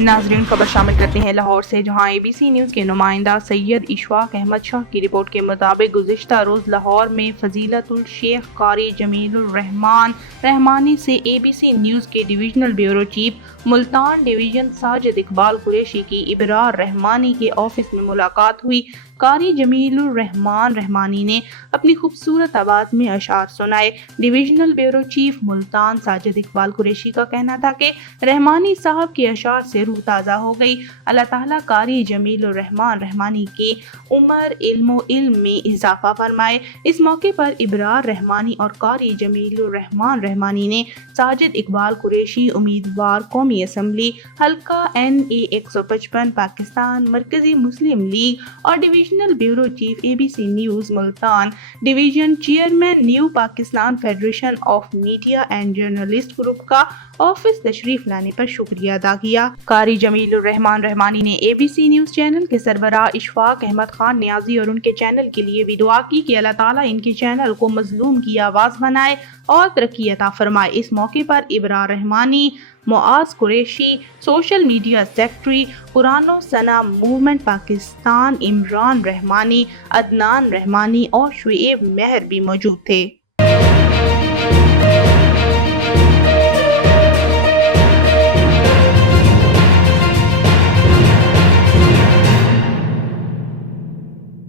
ناظرین خبر شامل کرتے ہیں لاہور سے، جہاں ABC نیوز کے نمائندہ سید اشفاق احمد شاہ کی رپورٹ کے مطابق گزشتہ روز لاہور میں فضیلت الشیخ قاری جمیل الرحمان رحمانی سے ABC نیوز کے divisional bureau chief Multan division Sajid Iqbal Qureshi کی ابرار رحمانی کے آفس میں ملاقات ہوئی۔ قاری جمیل الرحمان رحمانی نے اپنی خوبصورت آواز میں اشعار سنائے۔ Divisional bureau chief Multan Sajid Iqbal Qureshi کا کہنا تھا کہ رحمانی صاحب کے اشعار سے روح تازہ ہو گئی۔ اللہ تعالیٰ قاری جمیل الرحمان رحمانی کی عمر، علم و علم میں اضافہ فرمائے۔ اس موقع پر ابرار رحمانی اور قاری جمیل الرحمان رحمانی نے ساجد اقبال قریشی، امیدوار قومی اسمبلی حلقہ NA 155 پاکستان مرکزی مسلم لیگ اور divisional bureau chief ABC news Multan division chairman new Pakistan federation of media and journalist group کا آفس تشریف لانے پر شکریہ ادا کیا۔ قاری جمیل الرحمان رحمانی نے ABC نیوز چینل کے سربراہ اشفاق احمد خان نیازی اور ان کے چینل کے لیے بھی دعا کی کہ اللہ تعالیٰ ان کے چینل کو مظلوم کی آواز بنائے اور ترقی عطا فرمائے۔ اس موقع پر ابرار رحمانی، معاذ قریشی، سوشل میڈیا سیکرٹری قرآن و ثنا موومنٹ پاکستان عمران رحمانی، عدنان رحمانی اور شعیب مہر بھی موجود تھے۔